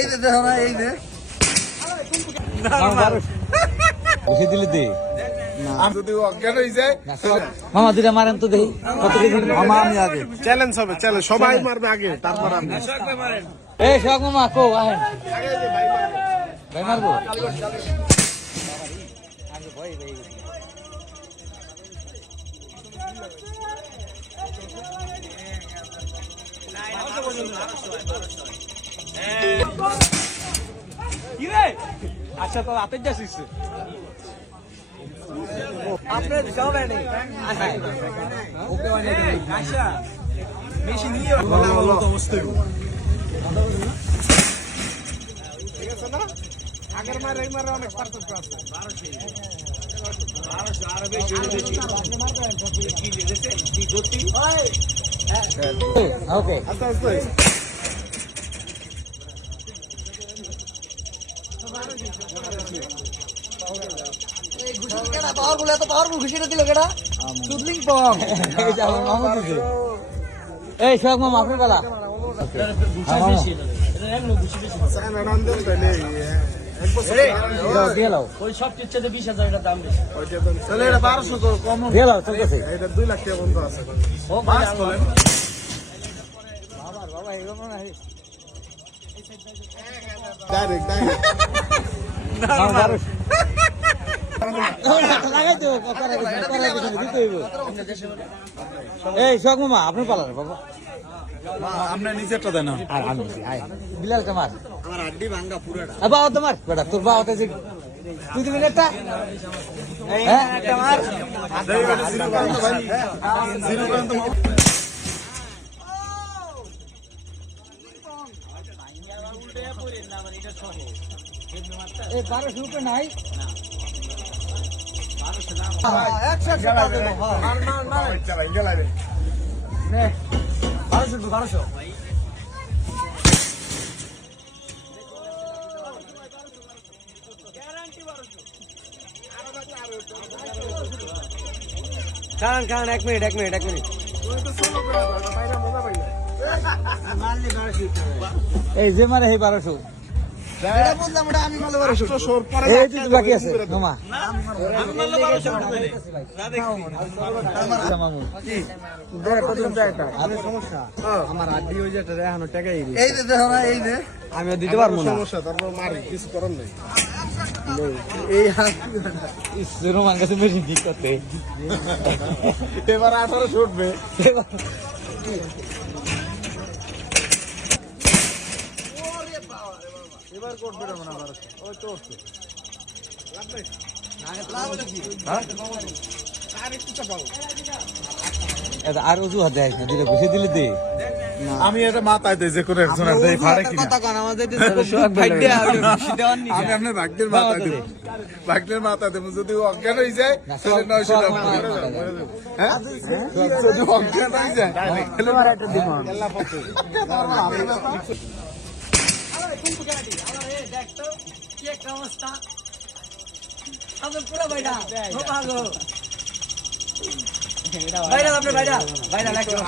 এই যে দেখো না এই যে বসে দিলে দে যদি অজ্ঞান হয়ে যায় মামা দুটা মারেন তো দেখি কত কেজি মামা আমি আগে চ্যালেঞ্জ হবে চ্যালেঞ্জ সবাই মারবে আগে তারপর আমি এই শখ মামা কো আহেন ভাই মারবো আচ্ছা তো রাতের যাচ্ছিস আপনার সব এনে ওকে অনেক আচ্ছা বেশি নিয়ে অবস্থা ঠিক আছে না আগের মার এই মার অনেক পার্থক্য আছে 1200 আর বেশি কি দিয়েছে কি গতি ওকে আস্তে আস্তে এই শখ মামা আপনার বেলা ওই সব ইচ্ছাতে 20,000 টাকা দাম বেশি তাহলে এটা 1200 কম দিয়ে দাও চলতেছে এটা 2 লাখ টাকা বন্ধ আছে ও বাস বলেন বাবা এগুলো মনে হয় ডাইরেক্ট এই শখ মামা আপনার পালার বাবা আমরা নিচেরটা দেন আর আমি বিলাল কামার আমার আড্ডি ভাঙ্গা পুরোটা বাবা তোমার বেটা তোর বাবা তুই দিবি একটা হ্যাঁ কামার এই 1200 রুপে নাই কারণ 1 মিনিট এই যে মারে এই 1200 বাকি আছে মামা আমার আড্ডি হয়ে যেটা এখনো টাকাই এই যে দেখো না এই যে আমি দিতে পারবো না সমস্যা তারপর মারি কিছু করার নাই এই রোমান কাছে মেশিন ঠিক করতে এবার 1800 উঠবে এবার করবে না মনে হয় ওই তো উঠছে আর অজুহাত দেয় না দিলে বেশি দিলে দে আমি এটা মাথায় দেই যে কোনো একজন আছে এই ফাড়ে কিনা আমি আপনার ভাগ্যের মাথায় দেব ভাগ্যের মাথায় দেব যদি অজ্ঞান হয়ে যায় তাহলে 900 টাকা হ্যাঁ যদি অজ্ঞান হয়ে যায় তাহলে আর একটা দিব আল্লাহ পথে দেখতো কি একটা অবস্থা আমাদের পুরো ভাইরা ও ভাগো ভাইরা আপনি ভাইরা লাগলো